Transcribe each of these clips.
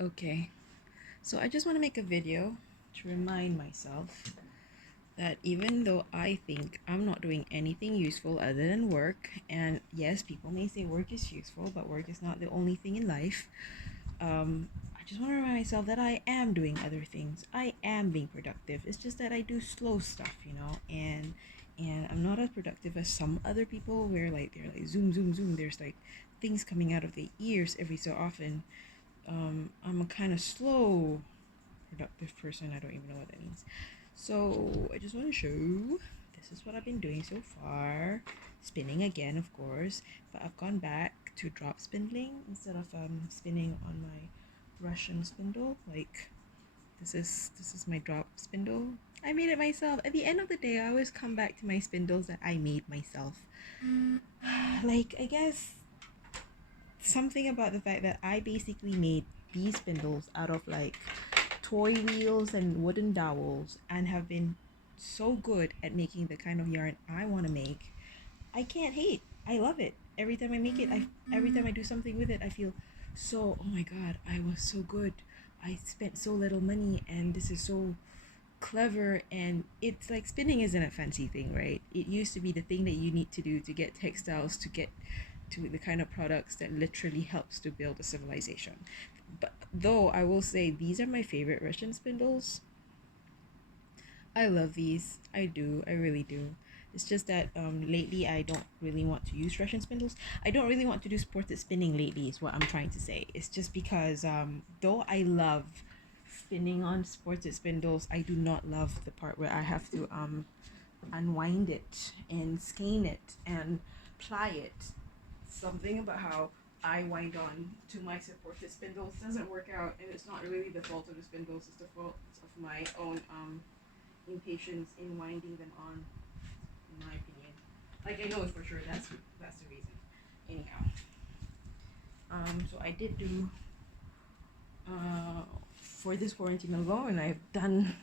Okay, so I just want to make a video to remind myself that even though I think I'm not doing anything useful other than work, and yes, people may say work is useful, but work is not the only thing in life. I just want to remind myself that I am doing other things. I am being productive. It's just that I do slow stuff, and I'm not as productive as some other people where like they're like zoom zoom zoom. There's like things coming out of their ears every so often. I'm a kind of slow productive person. I don't even know what that means. So I just want to show this is what I've been doing so far. Spinning again, of course, but I've gone back to drop spindling instead of spinning on my Russian spindle. Like this is my drop spindle. I made it myself. At the end of the day, I always come back to my spindles that I made myself. Like I guess something about the fact that I basically made these spindles out of like toy wheels and wooden dowels and have been so good at making the kind of yarn I want to make. I can't hate. I love it. Every time I make it, every time I do something with it, I feel so, oh my god, I was so good. I spent so little money and this is so clever. And it's like spinning isn't a fancy thing, right? It used to be the thing that you need to do to get textiles, to get to the kind of products that literally helps to build a civilization. But though I will say these are my favorite Russian spindles. I love these. I do. I really do. It's just that lately I don't really want to use Russian spindles. I don't really want to do supported spinning lately is what I'm trying to say. It's just because though I love spinning on supported spindles, I do not love the part where I have to unwind it and skein it and ply it. Something about how I wind on to my supported spindles doesn't work out, and it's not really the fault of the spindles, it's the fault of my own impatience in winding them on, in my opinion. Like I know for sure that's the reason. Anyhow, so I did do for this quarantine alone, I've done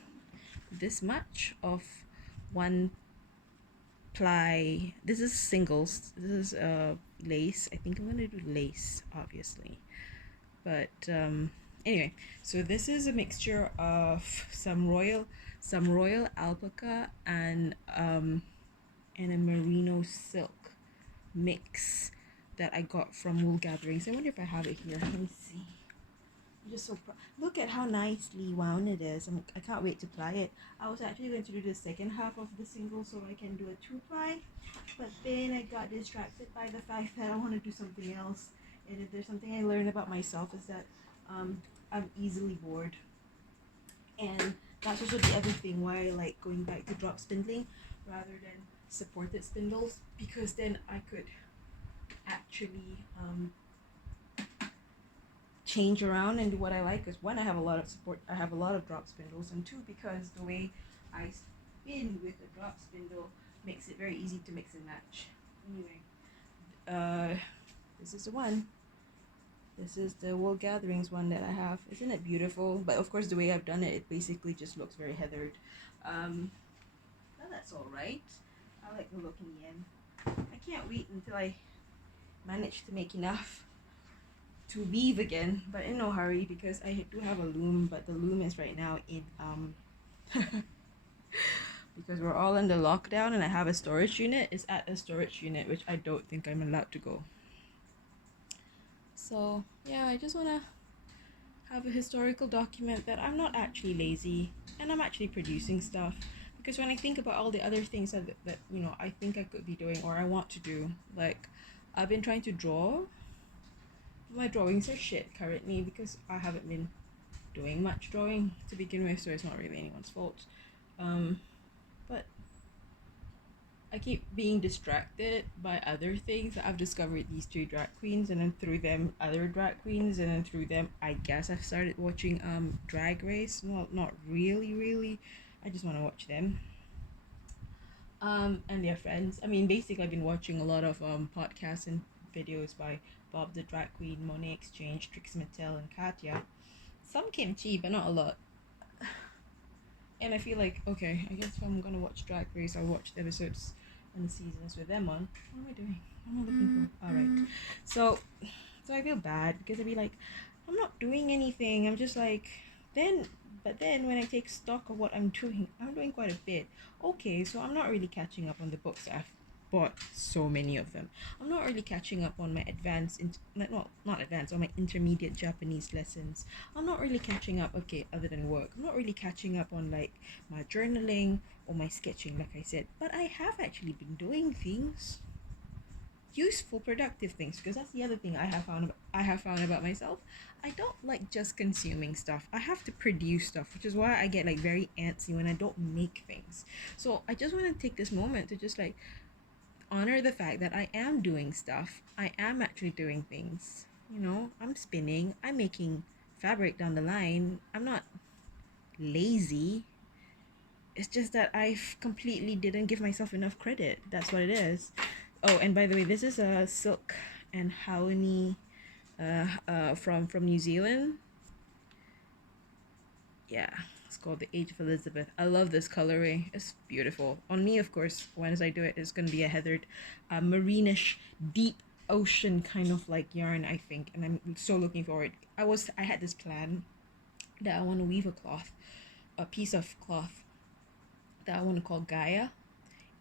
this much of one ply. This is singles. This is lace. I think I'm gonna do lace, obviously. But anyway, so this is a mixture of some royal alpaca and a merino silk mix that I got from wool gatherings. I wonder if I have it here. Let me see. I'm just so proud. Look at how nicely wound it is. I can't wait to ply it. I was actually going to do the second half of the single so I can do a two ply, but then I got distracted by the fact that I want to do something else. And if there's something I learned about myself is that I'm easily bored, and that's also the other thing why I like going back to drop spindling rather than supported spindles, because then I could actually change around and do what I like. Because one, I have a lot of support, I have a lot of drop spindles, and two, because the way I spin with a drop spindle makes it very easy to mix and match. Anyway, this is the one. This is the wool gatherings one that I have. Isn't it beautiful? But of course, the way I've done it, it basically just looks very heathered. But that's all right. I like the look in the end. I can't wait until I manage to make enough to weave again, but in no hurry because I do have a loom, but the loom is right now in because we're all under lockdown and I have a storage unit. It's at a storage unit, which I don't think I'm allowed to go. So yeah, I just wanna have a historical document that I'm not actually lazy and I'm actually producing stuff. Because when I think about all the other things that I think I could be doing or I want to do, like I've been trying to draw. My drawings are shit currently because I haven't been doing much drawing to begin with, so it's not really anyone's fault. But I keep being distracted by other things. I've discovered these two drag queens, and then through them, other drag queens, and then through them, I guess I've started watching Drag Race. Well, not really. I just want to watch them. And their friends. I mean, basically, I've been watching a lot of podcasts and videos by Bob the Drag Queen, Monet Exchange, Trixie Mattel, and Katya. Some kimchi, but not a lot. And I feel like, okay, I guess if I'm gonna watch Drag Race, I'll watch the episodes and the seasons with them on. What am I doing? What am I looking for? Alright. So So I feel bad because I'd be like, I'm not doing anything. I'm just like, then, but then when I take stock of what I'm doing quite a bit. Okay, so I'm not really catching up on the books. I've bought so many of them. I'm not really catching up on my advanced, not advanced, on my intermediate Japanese lessons. I'm not really catching up, okay, other than work. I'm not really catching up on like my journaling or my sketching, like I said. But I have actually been doing things, useful, productive things, because that's the other thing I have found about myself. I don't like just consuming stuff. I have to produce stuff, which is why I get like very antsy when I don't make things. So I just want to take this moment to just like honor the fact that I am doing stuff. I am actually doing things. You know, I'm spinning, I'm making fabric down the line. I'm not lazy. It's just that I completely didn't give myself enough credit. That's what it is. Oh, and by the way, this is a silk and Haoni from New Zealand. Yeah, it's called the Age of Elizabeth. I love this colorway. It's beautiful. On me, of course, once I do it, it's gonna be a heathered, marinish, deep ocean kind of like yarn, I think, and I'm so looking forward. I had this plan that I want to weave a piece of cloth that I want to call Gaia,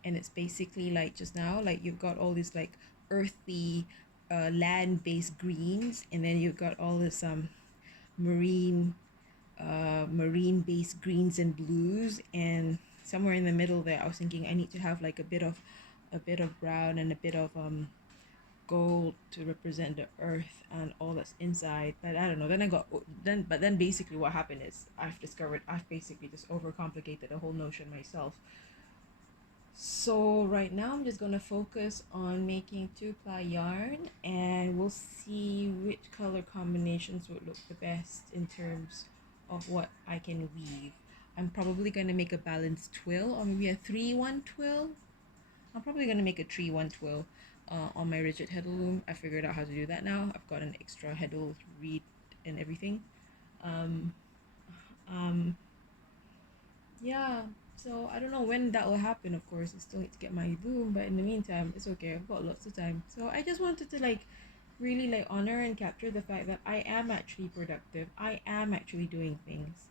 and it's basically like just now, like you've got all these like earthy, land-based greens, and then you've got all this marine marine-based greens and blues, and somewhere in the middle there I was thinking I need to have like a bit of brown and a bit of gold to represent the earth and all that's inside. But I don't know, then basically what happened is I've discovered I've basically just overcomplicated the whole notion myself. So right now I'm just gonna focus on making two-ply yarn, and we'll see which color combinations would look the best in terms of what I can weave. I'm probably gonna make a balanced twill, or maybe a 3-1 twill. I'm probably gonna make a 3-1 twill on my rigid heddle loom. I figured out how to do that now. I've got an extra heddle reed and everything. Um, um, yeah, so I don't know when that will happen. Of course, I still need to get my loom, but in the meantime, it's okay. I've got lots of time. So I just wanted to like really like honor and capture the fact that I am actually productive. I am actually doing things.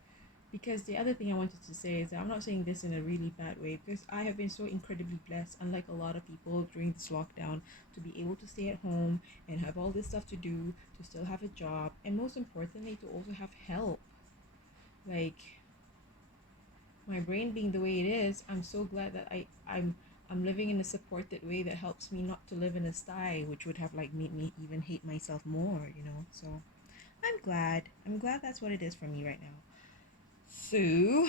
Because the other thing I wanted to say is that I'm not saying this in a really bad way, because I have been so incredibly blessed, unlike a lot of people during this lockdown, to be able to stay at home and have all this stuff to do, to still have a job, and most importantly, to also have help. Like my brain being the way it is, I'm so glad that I'm living in a supported way that helps me not to live in a sty, which would have like made me even hate myself more, you know. So I'm glad. I'm glad that's what it is for me right now. So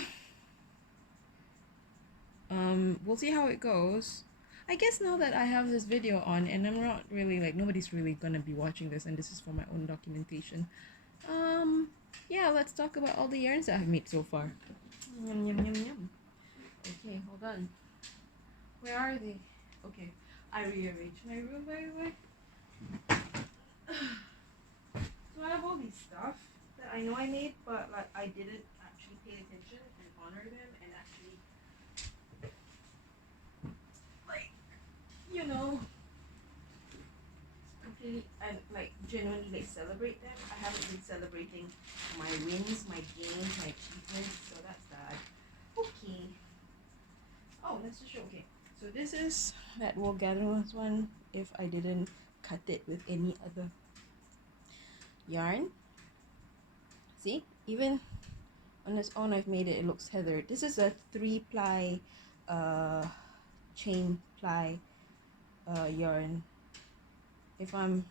we'll see how it goes. I guess now that I have this video on and I'm not really like nobody's really gonna be watching this and this is for my own documentation. Um yeah, let's talk about all the yarns that I've made so far. Yum yum yum yum. Okay, hold on. Where are they? Okay, I rearranged my room by the way. So I have all these stuff that I know I made, but like I didn't actually pay attention and honor them and actually like you know completely and like genuinely like celebrate them. I haven't been celebrating my wins, my gains, my achievements, so that's that. Okay. Oh, let's just show. Okay, so this is that wool gatherers one. If I didn't cut it with any other yarn, see, even on its own, I've made it. It looks heathered. This is a 3-ply, uh, chain ply, yarn. If I'm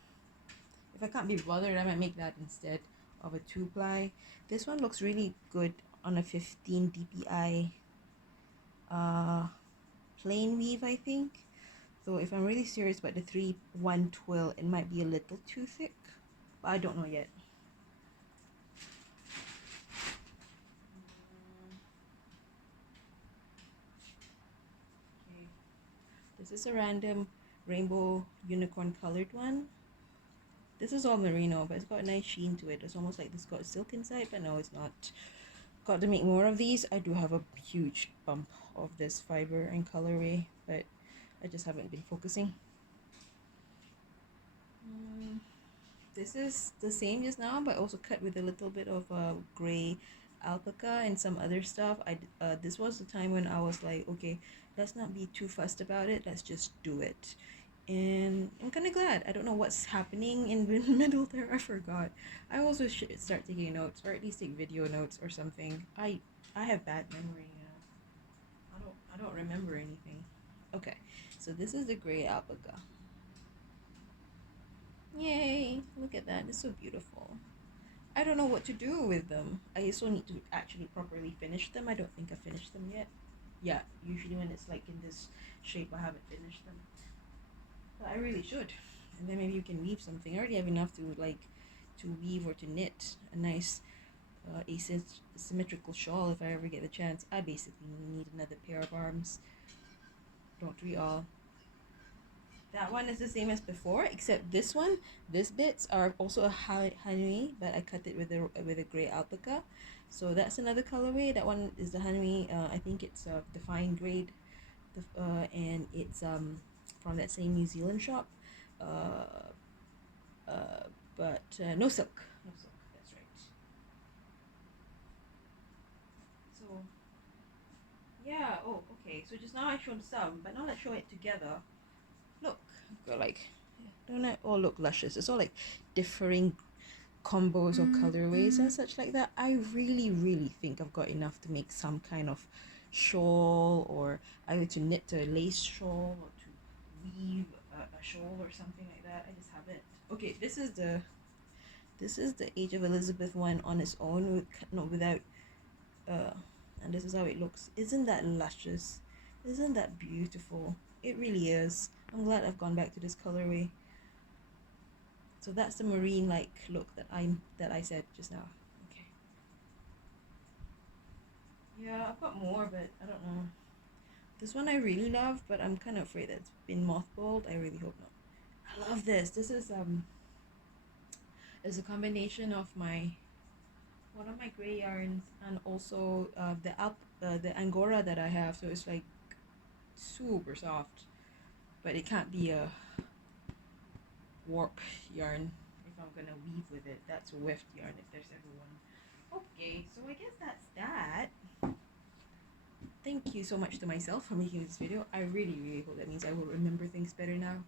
if I can't be bothered, I might make that instead of a 2-ply. This one looks really good on a 15 dpi plain weave, I think. So if I'm really serious about the 3-1 twill, it might be a little too thick, but I don't know yet. Okay. This is a random rainbow unicorn colored one. This is all merino, but it's got a nice sheen to it. It's almost like it's got silk inside, but no, it's not. Got to make more of these. I do have a huge bump of this fiber and colorway, but I just haven't been focusing. this is the same just now, but also cut with a little bit of gray alpaca and some other stuff. This was the time when I was like, okay, let's not be too fussed about it. Let's just do it. And I'm kind of glad. I don't know what's happening in the middle there. I forgot. I also should start taking notes, or at least take video notes or something. I have bad memory. I don't remember anything. Okay, so this is the gray alpaca. Yay! Look at that. It's so beautiful. I don't know what to do with them. I also need to actually properly finish them. I don't think I finished them yet. Yeah, usually when it's like in this shape, I haven't finished them. But I really should. And then maybe you can weave something. I already have enough to like to weave or to knit a nice asymmetrical shawl if I ever get the chance. I basically need another pair of arms. Don't we all? That one is the same as before, except this one, these bits are also a hanui, but I cut it with a gray alpaca. So that's another colorway. That one is the hanui. I think it's the fine grade, and it's from that same New Zealand shop. Uh, but no silk, no silk. That's right. So yeah. Oh, okay. So just now I showed some, but now let's show it together. Look, I've got like, don't it all look luscious? It's all like differing combos or colorways and such like that. I really, really think I've got enough to make some kind of shawl, or either to knit a lace shawl or to weave a shawl or something like that. I just haven't. Okay, this is the Age of Elizabeth one on its own, with not without uh, and this is how it looks. Isn't that luscious? Isn't that beautiful? It really is. I'm glad I've gone back to this colorway. So that's the marine like look that I said just now. Okay. Yeah, I've got more, but I don't know. This one I really love, but I'm kind of afraid that it's been mothballed. I really hope not. I love this. This is a combination of my one of my gray yarns and also the angora that I have. So it's like super soft, but it can't be a warp yarn if I'm gonna weave with it. That's a weft yarn if there's ever one. Okay, so I guess that's that. Thank you so much to myself for making this video. I really, really hope that means I will remember things better now.